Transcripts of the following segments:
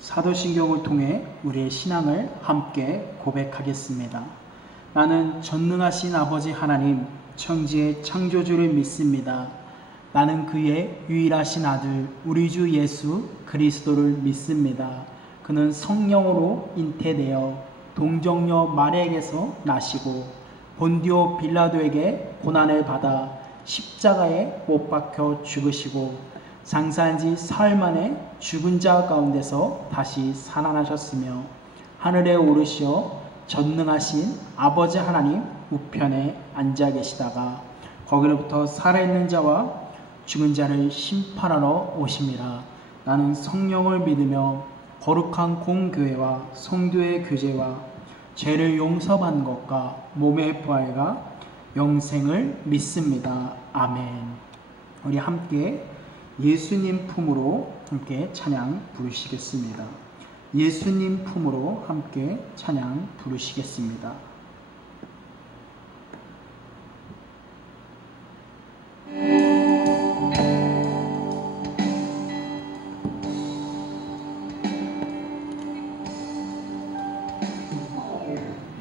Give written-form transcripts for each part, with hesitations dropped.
사도신경을 통해 우리의 신앙을 함께 고백하겠습니다. 나는 전능하신 아버지 하나님, 천지의 창조주를 믿습니다. 나는 그의 유일하신 아들, 우리 주 예수 그리스도를 믿습니다. 그는 성령으로 잉태되어 동정녀 마리아에게서 나시고 본디오 빌라도에게 고난을 받아 십자가에 못 박혀 죽으시고 장사한 지 사흘 만에 죽은 자 가운데서 다시 살아나셨으며 하늘에 오르시어 전능하신 아버지 하나님 우편에 앉아 계시다가 거기로부터 살아있는 자와 죽은 자를 심판하러 오심이라. 나는 성령을 믿으며 거룩한 공교회와 성도의 교제와 죄를 용서받는 것과 몸의 부활과 영생을 믿습니다. 아멘. 우리 함께 예수님 품으로 함께 찬양 부르시겠습니다. 예수님 품으로 함께 찬양 부르시겠습니다.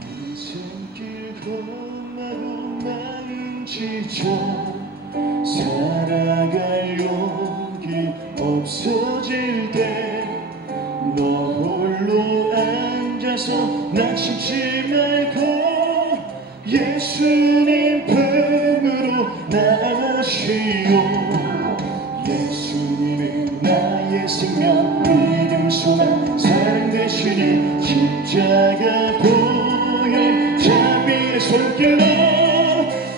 인생길 험하고 마음 지쳐 살아갈 용기 없어질 때 너 홀로 앉아서 나치지 말고 예수님 품으로 나오시오. 예수님은 나의 생명 믿음 소망 사랑 되시니 십자가 보혈 자비의 손길로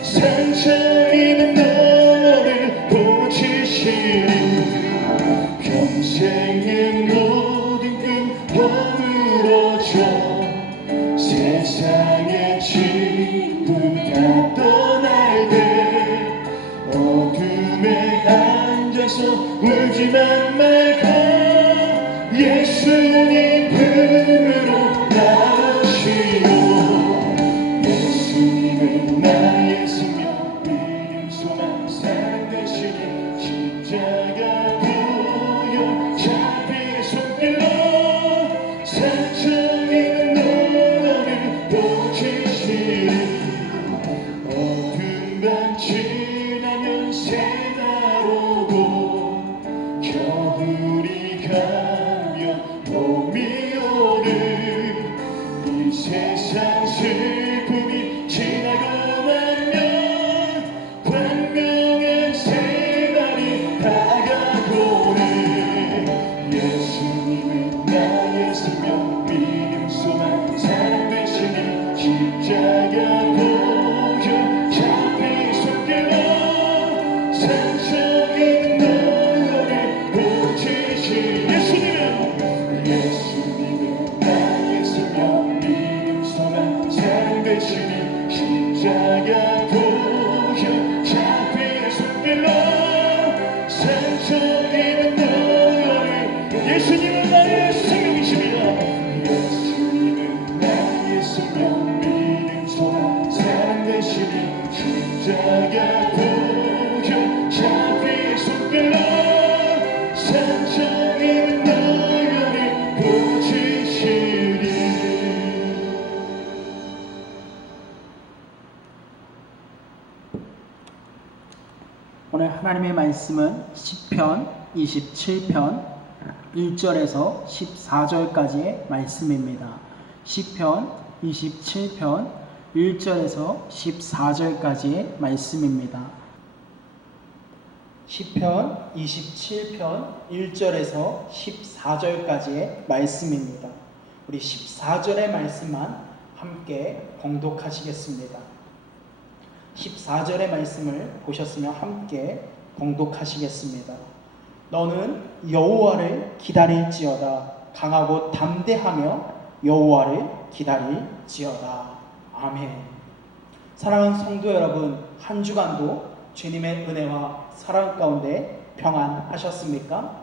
상처 입은 너를 고치시니 평생의 모든 끈 허물어져 세상의 짐도 다 떠날 때 어둠에 앉아서 울지만 말고 예수님 품으로 나오시오. 예수님은 나의 생명 믿음 소망 사랑 되시니 십자가 보혈 자비의 손길로 상처 입은 너를 고치시니 어두운 밤 지나면 새날 오고 겨울이 가면 봄이 오는 이 세상 슬픔이 지나고 나면 광명한 새날이 다가오네. 예수님은 나의 생명 믿음 소망 사랑 되시니 십자가 보혈 자비의 손길로 상처 입은 너를 고치시니 예수님은 나의 생명 믿음 소망 사랑 되시니 십자가 보혈 자비의 손길로 상처 입은 너를 예수님은 나의 생명이십니다. 예수님은 나의 생명 믿음 소망 사랑 되시니 십자가 보혈 자비의 손길로 상처 입은 너를 고치시니. 오늘 하나님의 말씀은 시편 27편 1절에서 14절까지의 말씀입니다. 시편 27편 1절에서 14절까지의 말씀입니다. 시편 27편 1절에서 14절까지의 말씀입니다. 우리 14절의 말씀만 함께 봉독하시겠습니다. 14절의 말씀을 보셨으면 함께 봉독하시겠습니다. 너는 여호와를 기다릴지어다. 강하고 담대하며 여호와를 기다릴지어다. 아멘. 사랑하는 성도 여러분, 한 주간도 주님의 은혜와 사랑 가운데 평안하셨습니까?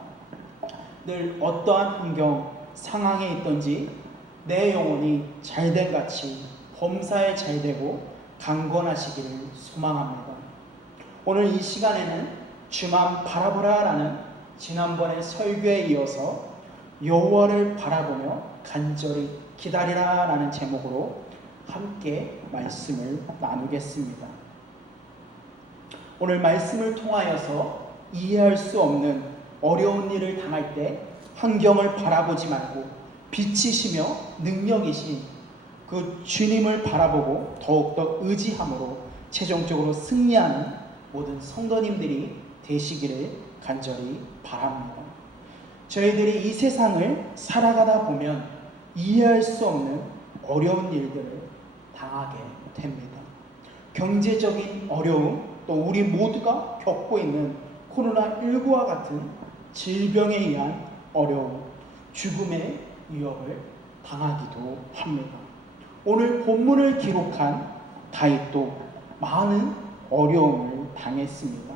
늘 어떠한 환경, 상황에 있던지 내 영혼이 잘된 같이 범사에 잘되고 강건하시기를 소망합니다. 오늘 이 시간에는 주만 바라보라라는 지난번의 설교에 이어서 여호와를 바라보며 간절히 기다리라라는 제목으로 함께 말씀을 나누겠습니다. 오늘 말씀을 통하여서 이해할 수 없는 어려운 일을 당할 때 환경을 바라보지 말고 빛이시며 능력이신 그 주님을 바라보고 더욱더 의지함으로 최종적으로 승리하는 모든 성도님들이 되시기를 간절히 바랍니다. 저희들이 이 세상을 살아가다 보면 이해할 수 없는 어려운 일들을 당하게 됩니다. 경제적인 어려움, 또 우리 모두가 겪고 있는 코로나19와 같은 질병에 의한 어려움, 죽음의 위협을 당하기도 합니다. 오늘 본문을 기록한 다윗도 많은 어려움을 당했습니다.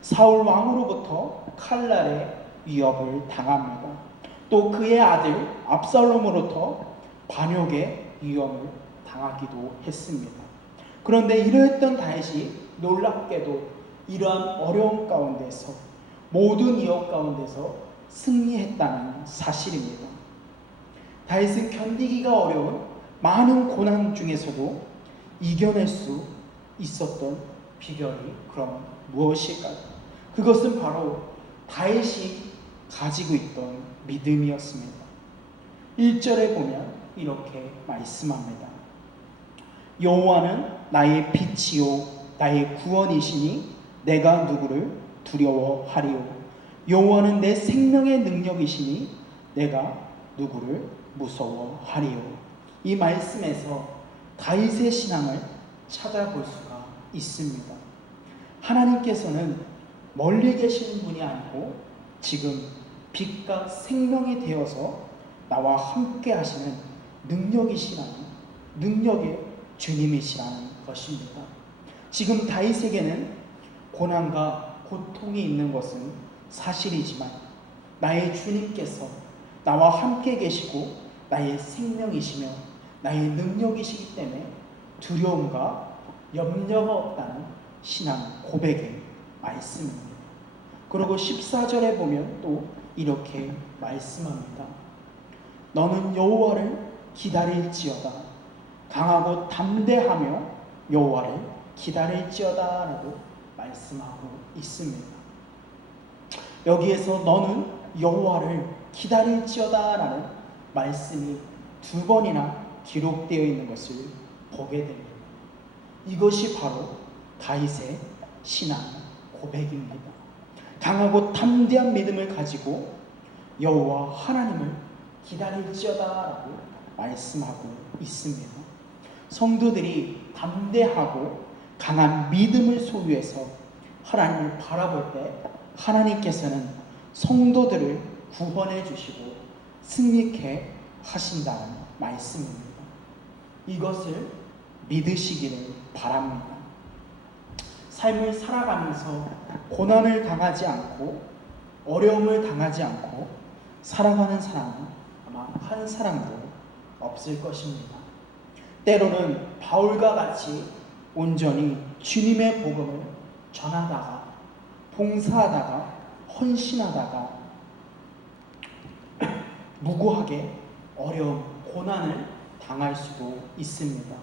사울 왕으로부터 칼날의 위협을 당합니다. 또 그의 아들 압살롬으로부터 반역의 위협을 당하기도 했습니다. 그런데 이러했던 다윗이 놀랍게도 이러한 어려움 가운데서 모든 위협 가운데서 승리했다는 사실입니다. 다윗은 견디기가 어려운 많은 고난 중에서도 이겨낼 수 있었던 비결이 그럼 무엇일까요? 그것은 바로 다윗이 가지고 있던 믿음이었습니다. 1절에 보면 이렇게 말씀합니다. 여호와는 나의 빛이요 나의 구원이시니 내가 누구를 두려워하리요. 여호와는 내 생명의 능력이시니 내가 누구를 무서워하리요. 이 말씀에서 다윗의 신앙을 찾아볼 수가 있습니다. 하나님께서는 멀리 계시는 분이 아니고 지금 빛과 생명이 되어서 나와 함께 하시는 능력의 주님이시라는 것입니다. 지금 다윗에게는 고난과 고통이 있는 것은 사실이지만 나의 주님께서 나와 함께 계시고 나의 생명이시며 나의 능력이시기 때문에 두려움과 염려가 없다는 신앙 고백의 말씀입니다. 그리고 14절에 보면 또 이렇게 말씀합니다. 너는 여호와를 기다릴지어다. 강하고 담대하며 여호와를 기다릴지어다 라고 말씀하고 있습니다. 여기에서 너는 여호와를 기다릴지어다 라는 말씀이 2번이나 기록되어 있는 것을 보게 됩니다. 이것이 바로 다윗의 신앙 고백입니다. 강하고 담대한 믿음을 가지고 여호와 하나님을 기다릴지어다 라고 말씀하고 있습니다. 성도들이 담대하고 강한 믿음을 소유해서 하나님을 바라볼 때 하나님께서는 성도들을 구원해 주시고 승리케 하신다는 말씀입니다. 이것을 믿으시기를 바랍니다. 삶을 살아가면서 고난을 당하지 않고 어려움을 당하지 않고 살아가는 사람은 아마 한 사람도 없을 것입니다. 때로는 바울과 같이 온전히 주님의 복음을 전하다가 봉사하다가 헌신하다가 무고하게 어려움, 고난을 당할 수도 있습니다.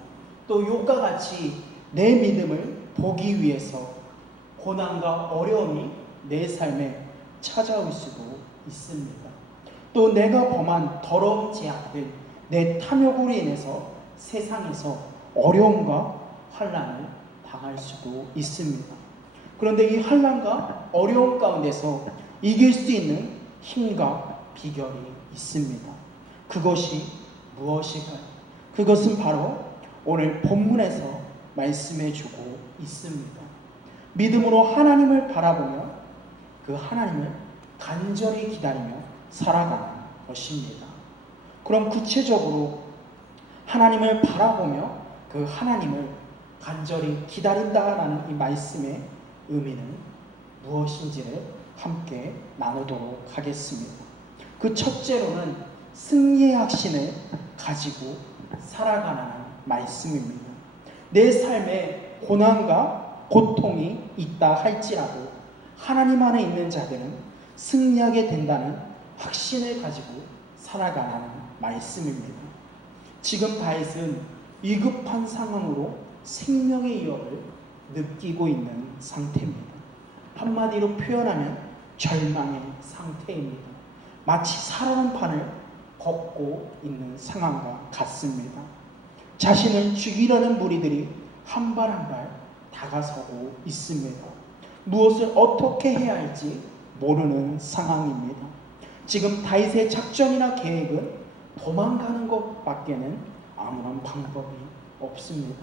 또 욥과 같이 내 믿음을 보기 위해서 고난과 어려움이 내 삶에 찾아올 수도 있습니다. 또 내가 범한 더러운 죄악들, 내 탐욕으로 인해서 세상에서 어려움과 환난을 당할 수도 있습니다. 그런데 이 환난과 어려움 가운데서 이길 수 있는 힘과 비결이 있습니다. 그것이 무엇일까요? 그것은 바로 오늘 본문에서 말씀해 주고 있습니다. 믿음으로 하나님을 바라보며 그 하나님을 간절히 기다리며 살아가는 것입니다. 그럼 구체적으로 하나님을 바라보며 그 하나님을 간절히 기다린다라는 이 말씀의 의미는 무엇인지를 함께 나누도록 하겠습니다. 그 첫째로는 승리의 확신을 가지고 살아가는 말씀입니다. 내 삶에 고난과 고통이 있다 할지라도 하나님 안에 있는 자들은 승리하게 된다는 확신을 가지고 살아가는 말씀입니다. 지금 다윗은 위급한 상황으로 생명의 위협을 느끼고 있는 상태입니다. 한마디로 표현하면 절망의 상태입니다. 마치 살아난 판을 걷고 있는 상황과 같습니다. 자신을 죽이려는 무리들이 한 발 한 발 다가서고 있습니다. 무엇을 어떻게 해야 할지 모르는 상황입니다. 지금 다윗의 작전이나 계획은 도망가는 것밖에는 아무런 방법이 없습니다.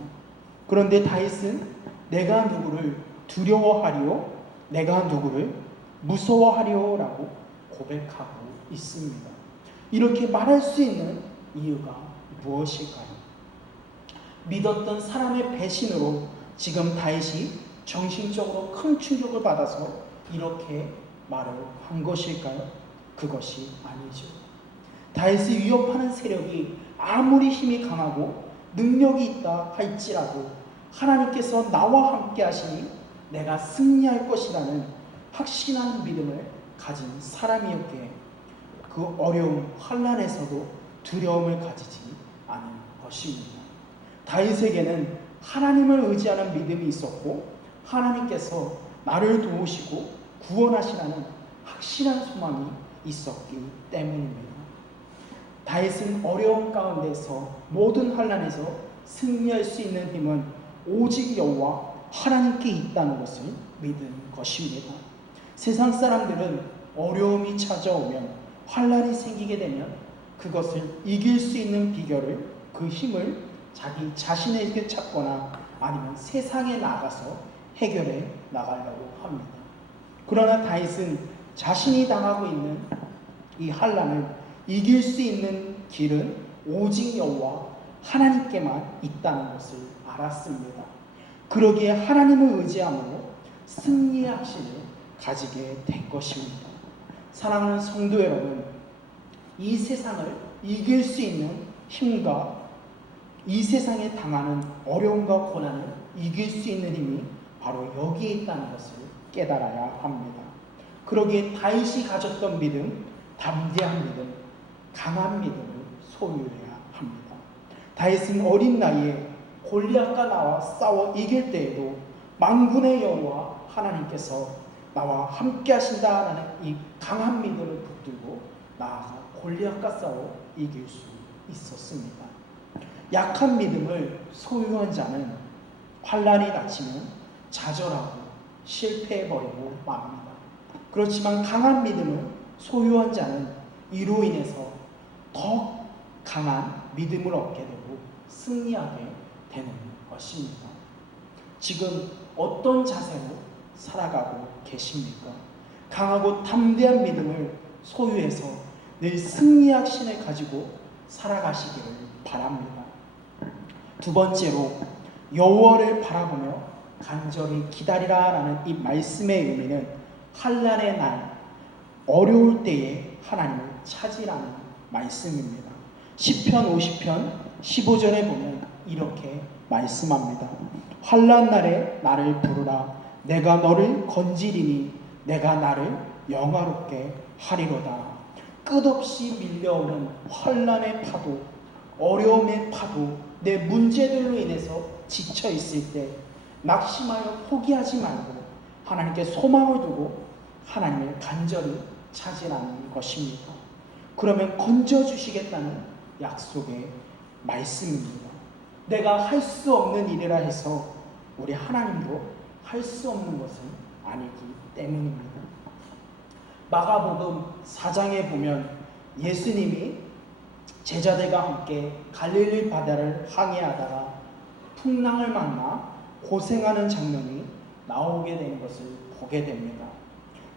그런데 다윗은 내가 누구를 두려워하리요? 내가 누구를 무서워하리요라고 고백하고 있습니다. 이렇게 말할 수 있는 이유가 무엇일까요? 믿었던 사람의 배신으로 지금 다윗이 정신적으로 큰 충격을 받아서 이렇게 말을 한 것일까요? 그것이 아니죠. 다윗을 위협하는 세력이 아무리 힘이 강하고 능력이 있다 할지라도 하나님께서 나와 함께 하시니 내가 승리할 것이라는 확신하는 믿음을 가진 사람이었기에 그 어려움, 환난에서도 두려움을 가지지 않은 것입니다. 다윗에게는 하나님을 의지하는 믿음이 있었고 하나님께서 나를 도우시고 구원하시라는 확실한 소망이 있었기 때문입니다. 다윗은 어려움 가운데서 모든 환난에서 승리할 수 있는 힘은 오직 여호와 하나님께 있다는 것을 믿은 것입니다. 세상 사람들은 어려움이 찾아오면 환난이 생기게 되면 그것을 이길 수 있는 비결을 그 힘을 자기 자신에게 찾거나 아니면 세상에 나가서 해결해 나가려고 합니다. 그러나 다윗은 자신이 당하고 있는 이 환난을 이길 수 있는 길은 오직 여호와 하나님께만 있다는 것을 알았습니다. 그러기에 하나님을 의지함으로 승리의 확신을 가지게 된 것입니다. 사랑하는 성도 여러분, 이 세상을 이길 수 있는 힘과 이 세상에 당하는 어려움과 고난을 이길 수 있는 힘이 바로 여기에 있다는 것을 깨달아야 합니다. 그러기에 다윗이 가졌던 믿음, 담대한 믿음, 강한 믿음을 소유해야 합니다. 다윗은 어린 나이에 골리앗과 나와 싸워 이길 때에도 만군의 여호와 하나님께서 나와 함께 하신다라는 이 강한 믿음을 붙들고 나아가 골리앗과 싸워 이길 수 있었습니다. 약한 믿음을 소유한 자는 환난이 닥치면 좌절하고 실패해버리고 맙니다. 그렇지만 강한 믿음을 소유한 자는 이로 인해서 더 강한 믿음을 얻게 되고 승리하게 되는 것입니다. 지금 어떤 자세로 살아가고 계십니까? 강하고 담대한 믿음을 소유해서 늘 승리의 확신을 가지고 살아가시기를 바랍니다. 두 번째로 여호와를 바라보며 간절히 기다리라라는 이 말씀의 의미는 환난의 날, 어려울 때에 하나님을 찾으라는 말씀입니다. 시편 50편 15절에 보면 이렇게 말씀합니다. 환난 날에 나를 부르라. 내가 너를 건지리니 내가 나를 영화롭게 하리로다. 끝없이 밀려오는 환난의 파도, 어려움의 파도, 내 문제들로 인해서 지쳐 있을 때 낙심하여 포기하지 말고 하나님께 소망을 두고 하나님을 간절히 찾으라는 것입니다. 그러면 건져주시겠다는 약속의 말씀입니다. 내가 할 수 없는 일이라 해서 우리 하나님도 할 수 없는 것은 아니기 때문입니다. 마가복음 4장에 보면 예수님이 제자들과 함께 갈릴리 바다를 항해하다가 풍랑을 만나 고생하는 장면이 나오게 되는 것을 보게 됩니다.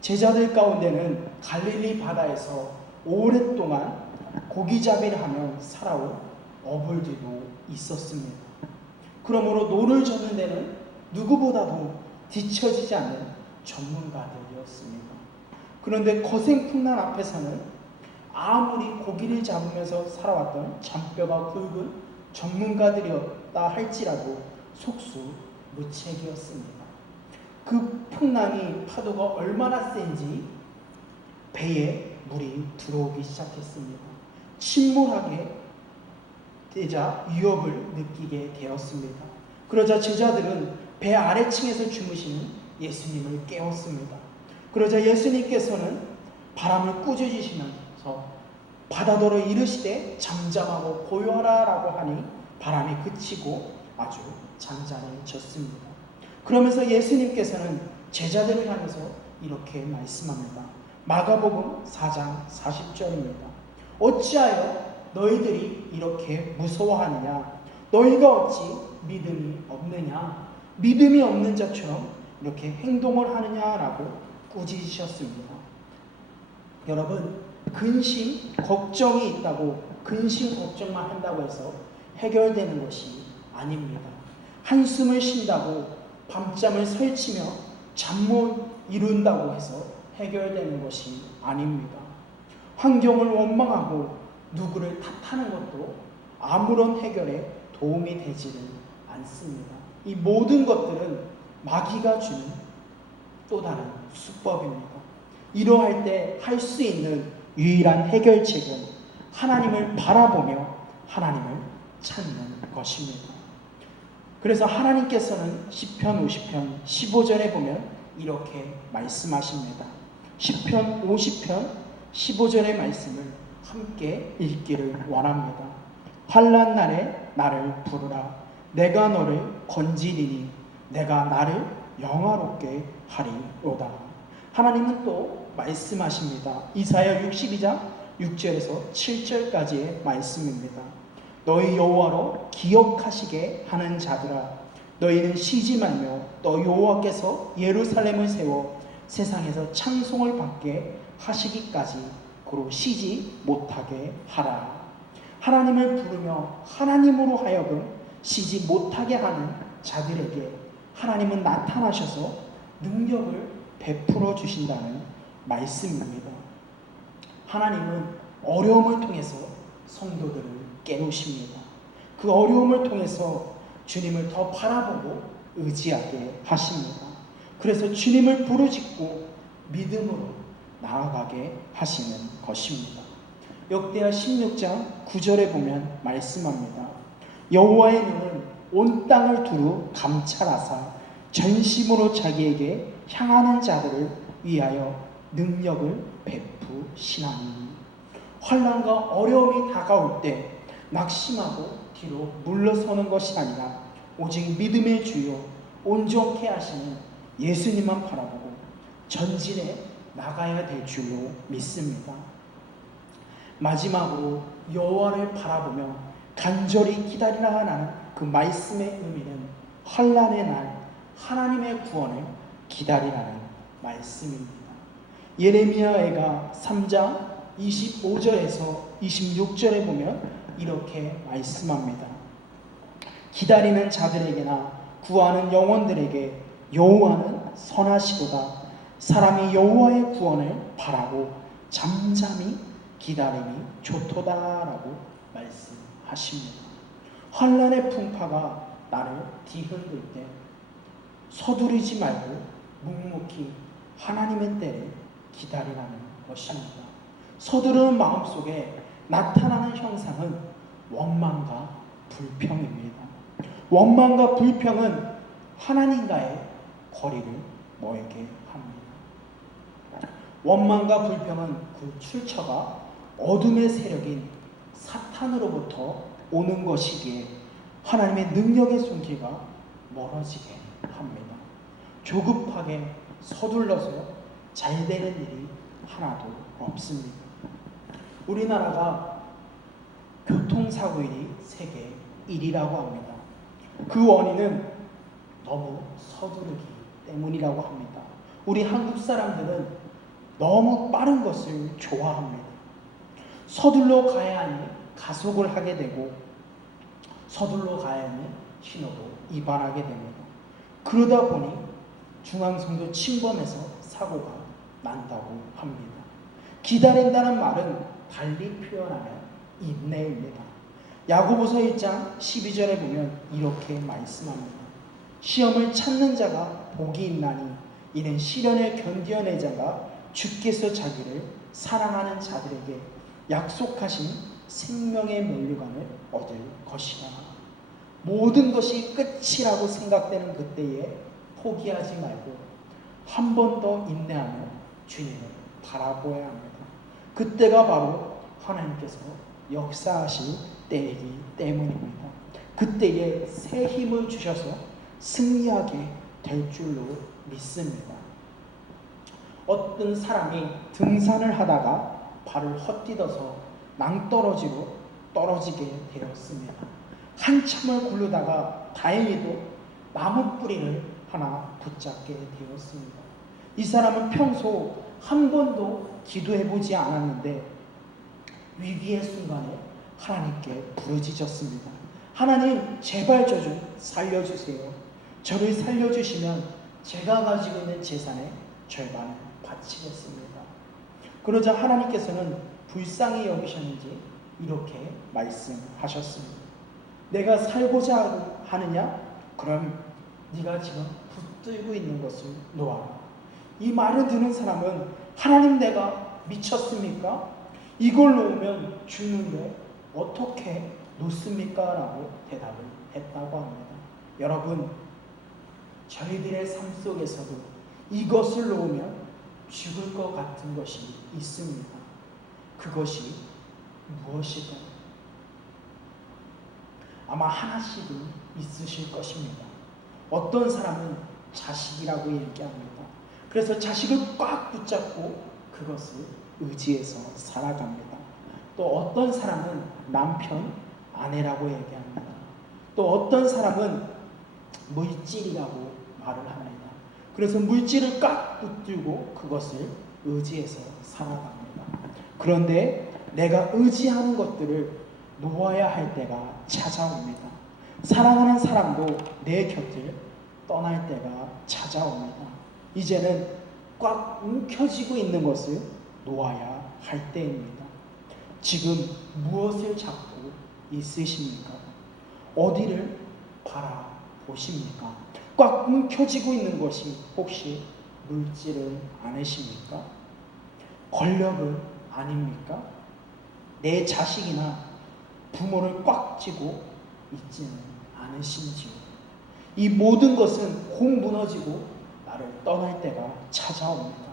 제자들 가운데는 갈릴리 바다에서 오랫동안 고기잡이를 하며 살아온 어불들도 있었습니다. 그러므로 노를 젓는 데는 누구보다도 뒤처지지 않는 전문가들이었습니다. 그런데 거센풍랑 앞에서는 아무리 고기를 잡으면서 살아왔던 잔뼈가 굵은 전문가들이었다 할지라도 속수무책이었습니다. 그 풍랑이 파도가 얼마나 센지 배에 물이 들어오기 시작했습니다. 침몰하게 되자 위협을 느끼게 되었습니다. 그러자 제자들은 배 아래층에서 주무시는 예수님을 깨웠습니다. 그러자 예수님께서는 바람을 꾸짖으시면서 바다더러 이르시되 잠잠하고 고요하라 라고 하니 바람이 그치고 아주 잔잔해졌습니다. 그러면서 예수님께서는 제자들을 향해서 이렇게 말씀합니다. 마가복음 4장 40절입니다. 어찌하여 너희들이 이렇게 무서워하느냐? 너희가 어찌 믿음이 없느냐? 믿음이 없는 자처럼 이렇게 행동을 하느냐라고 꾸짖으셨습니다. 여러분, 근심, 걱정이 있다고 근심, 걱정만 한다고 해서 해결되는 것이 아닙니다. 한숨을 쉰다고 밤잠을 설치며 잠 못 이룬다고 해서 해결되는 것이 아닙니다. 환경을 원망하고 누구를 탓하는 것도 아무런 해결에 도움이 되지를 않습니다. 이 모든 것들은 마귀가 주는 또 다른 수법입니다. 이러할 때 할 수 있는 유일한 해결책은 하나님을 바라보며 하나님을 찾는 것입니다. 그래서 하나님께서는 시편 50편 15절에 보면 이렇게 말씀하십니다. 시편 50편 15절의 말씀을 함께 읽기를 원합니다. 환난 날에 나를 부르라. 내가 너를 건지리니 내가 나를 영화롭게 하리로다. 하나님은 또 말씀하십니다. 이사야 62장 6절에서 7절까지의 말씀입니다. 너희 여호와로 기억하시게 하는 자들아, 너희는 쉬지 말며 너 여호와께서 예루살렘을 세워 세상에서 찬송을 받게 하시기까지 그로 쉬지 못하게 하라. 하나님을 부르며 하나님으로 하여금 쉬지 못하게 하는 자들에게 하나님은 나타나셔서 능력을 베풀어 주신다는 말씀입니다. 하나님은 어려움을 통해서 성도들을 깨우십니다. 그 어려움을 통해서 주님을 더 바라보고 의지하게 하십니다. 그래서 주님을 부르짖고 믿음으로 나아가게 하시는 것입니다. 역대하 16장 9절에 보면 말씀합니다. 여호와의 눈은 온 땅을 두루 감찰하사 전심으로 자기에게 향하는 자들을 위하여 능력을 베푸시나니. 환난과 어려움이 다가올 때 낙심하고 뒤로 물러서는 것이 아니라 오직 믿음의 주요 온전케 하시는 예수님만 바라보고 전진해 나가야 될 줄로 믿습니다. 마지막으로 여호와를 바라보며 간절히 기다리라 하는 그 말씀의 의미는 환난의 날 하나님의 구원을 기다리라는 말씀입니다. 예레미야가 3장 25절에서 26절에 보면 이렇게 말씀합니다. 기다리는 자들에게나 구하는 영혼들에게 여호와는 선하시도다. 사람이 여호와의 구원을 바라고 잠잠히 기다림이 좋도다라고 말씀하십니다. 환난의 풍파가 나를 뒤흔들 때 서두르지 말고 묵묵히 하나님의 때를 기다리라는 것입니다. 서두르는 마음속에 나타나는 형상은 원망과 불평입니다. 원망과 불평은 하나님과의 거리를 멀게 합니다. 원망과 불평은 그 출처가 어둠의 세력인 사탄으로부터 오는 것이기에 하나님의 능력의 손길과 멀어지게 합니다. 조급하게 서둘러서 잘 되는 일이 하나도 없습니다. 우리나라가 교통사고율이 세계 1위라고 합니다. 그 원인은 너무 서두르기 때문이라고 합니다. 우리 한국 사람들은 너무 빠른 것을 좋아합니다. 서둘러 가야 하니 가속을 하게 되고 서둘러 가야 하니 신호도 위반하게 됩니다. 그러다 보니 중앙선도 침범해서 사고가 난다고 합니다. 기다린다는 말은 달리 표현하면 인내입니다. 야고보서 1장 12절에 보면 이렇게 말씀합니다. 시험을 참는 자가 복이 있나니 이는 시련을 견뎌내 자가 주께서 자기를 사랑하는 자들에게 약속하신 생명의 면류관을 얻을 것이라. 모든 것이 끝이라고 생각되는 그때에 포기하지 말고 한 번 더 인내하며 주님을 바라보아야 합니다. 그때가 바로 하나님께서 역사하실 때이기 때문입니다. 그때에 새 힘을 주셔서 승리하게 될 줄로 믿습니다. 어떤 사람이 등산을 하다가 발을 헛디뎌서 낭떠러지로 떨어지게 되었습니다. 한참을 굴르다가 다행히도 나무 뿌리를 하나 붙잡게 되었습니다. 이 사람은 평소 한 번도 기도해보지 않았는데 위기의 순간에 하나님께 부르짖었습니다. 하나님, 제발 저 좀 살려주세요. 저를 살려주시면 제가 가지고 있는 재산의 절반을 바치겠습니다. 그러자 하나님께서는 불쌍히 여기셨는지 이렇게 말씀하셨습니다. 내가 살고자 하느냐? 그럼 네가 지금 붙들고 있는 것을 놓아라. 이 말을 듣는 사람은 하나님, 내가 미쳤습니까? 이걸 놓으면 죽는데 어떻게 놓습니까? 라고 대답을 했다고 합니다. 여러분, 저희들의 삶 속에서도 이것을 놓으면 죽을 것 같은 것이 있습니다. 그것이 무엇일까요? 아마 하나씩은 있으실 것입니다. 어떤 사람은 자식이라고 얘기합니다. 그래서 자식을 꽉 붙잡고 그것을 의지해서 살아갑니다. 또 어떤 사람은 남편, 아내라고 얘기합니다. 또 어떤 사람은 물질이라고 말을 합니다. 그래서 물질을 꽉 붙들고 그것을 의지해서 살아갑니다. 그런데 내가 의지하는 것들을 놓아야 할 때가 찾아옵니다. 사랑하는 사람도 내 곁을 떠날 때가 찾아옵니다. 이제는 꽉 움켜쥐고 있는 것을 놓아야 할 때입니다. 지금 무엇을 잡고 있으십니까? 어디를 바라보십니까? 꽉 움켜쥐고 있는 것이 혹시 물질은 아니십니까? 권력은 아닙니까? 내 자식이나 부모를 꽉 쥐고 있지는 않으신지요? 이 모든 것은 혹 무너지고 나를 떠날 때가 찾아옵니다.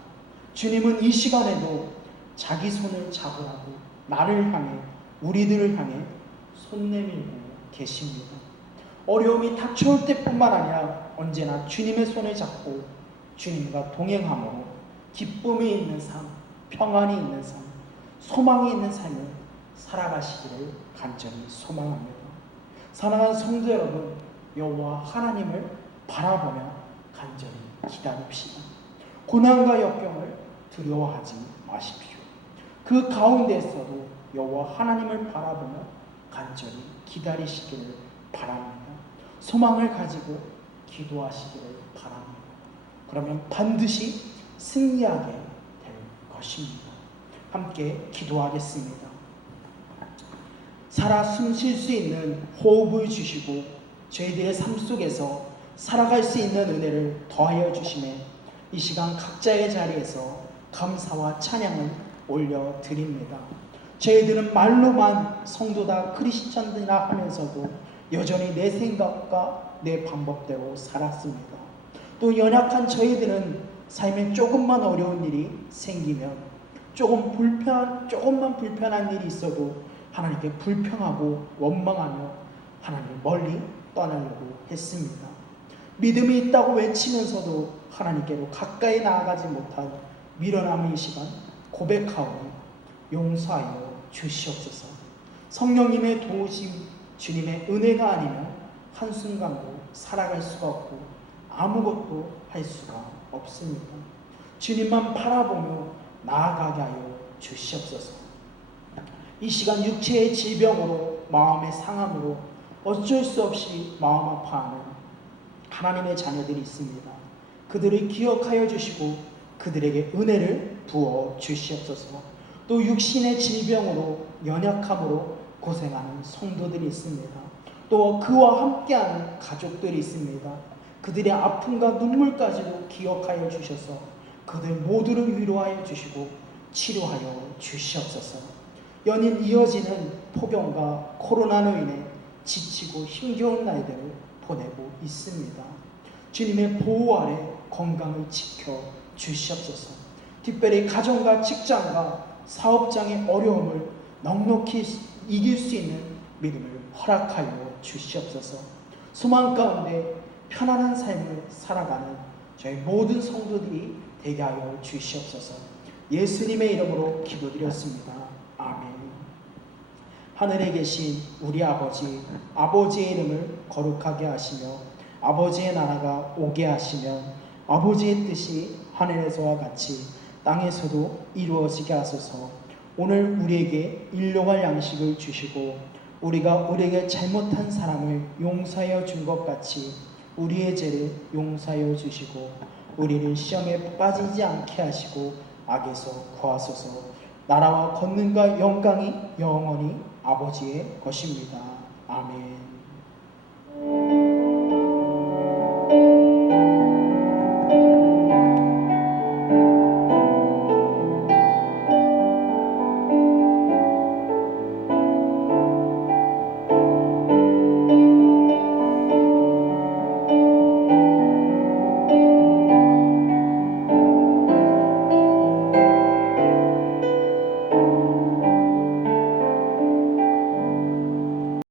주님은 이 시간에도 자기 손을 잡으라고 나를 향해, 우리들을 향해 손 내밀고 계십니다. 어려움이 닥쳐올 때뿐만 아니라 언제나 주님의 손을 잡고 주님과 동행함으로 기쁨이 있는 삶, 평안이 있는 삶, 소망이 있는 삶을 살아가시기를 간절히 소망합니다. 사랑하는 성도 여러분, 여호와 하나님을 바라보며 간절히 기다립시다. 고난과 역경을 두려워하지 마십시오. 그 가운데에서도 여호와 하나님을 바라보며 간절히 기다리시기를 바랍니다. 소망을 가지고 기도하시기를 바랍니다. 그러면 반드시 승리하게 될 것입니다. 함께 기도하겠습니다. 살아 숨쉴 수 있는 호흡을 주시고 저희들의 삶 속에서 살아갈 수 있는 은혜를 더하여 주심에 이 시간 각자의 자리에서 감사와 찬양을 올려드립니다. 저희들은 말로만 성도다, 크리스천이라 하면서도 여전히 내 생각과 내 방법대로 살았습니다. 또 연약한 저희들은 삶에 조금만 어려운 일이 생기면 조금만 불편한 일이 있어도 하나님께 불평하고 원망하며 하나님을 멀리 떠나려고 했습니다. 믿음이 있다고 외치면서도 하나님께로 가까이 나아가지 못한 미련함의 이 시간 고백하오니 용서하여 주시옵소서. 성령님의 도우심, 주님의 은혜가 아니면 한순간도 살아갈 수가 없고 아무것도 할 수가 없습니다. 주님만 바라보며 나아가게 하여 주시옵소서. 이 시간 육체의 질병으로 마음의 상함으로 어쩔 수 없이 마음 아파하는 하나님의 자녀들이 있습니다. 그들을 기억하여 주시고 그들에게 은혜를 부어 주시옵소서. 또 육신의 질병으로 연약함으로 고생하는 성도들이 있습니다. 또 그와 함께하는 가족들이 있습니다. 그들의 아픔과 눈물까지도 기억하여 주셔서 그들 모두를 위로하여 주시고 치료하여 주시옵소서. 연일 이어지는 폭염과 코로나로 인해 지치고 힘겨운 날들을 보내고 있습니다. 주님의 보호 아래 건강을 지켜 주시옵소서. 특별히 가정과 직장과 사업장의 어려움을 넉넉히 이길 수 있는 믿음을 허락하여 주시옵소서. 소망 가운데 편안한 삶을 살아가는 저희 모든 성도들이 되게 하여 주시옵소서. 예수님의 이름으로 기도드렸습니다. 아멘. 하늘에 계신 우리 아버지, 아버지의 이름을 거룩하게 하시며 아버지의 나라가 오게 하시면 아버지의 뜻이 하늘에서와 같이 땅에서도 이루어지게 하소서. 오늘 우리에게 일용할 양식을 주시고 우리가 우리에게 잘못한 사람을 용서하여 준 것 같이 우리의 죄를 용서하여 주시고 우리를 시험에 빠지지 않게 하시고 악에서 구하소서. 나라와 권능과 영광이 영원히 아버지의 것입니다. 아멘.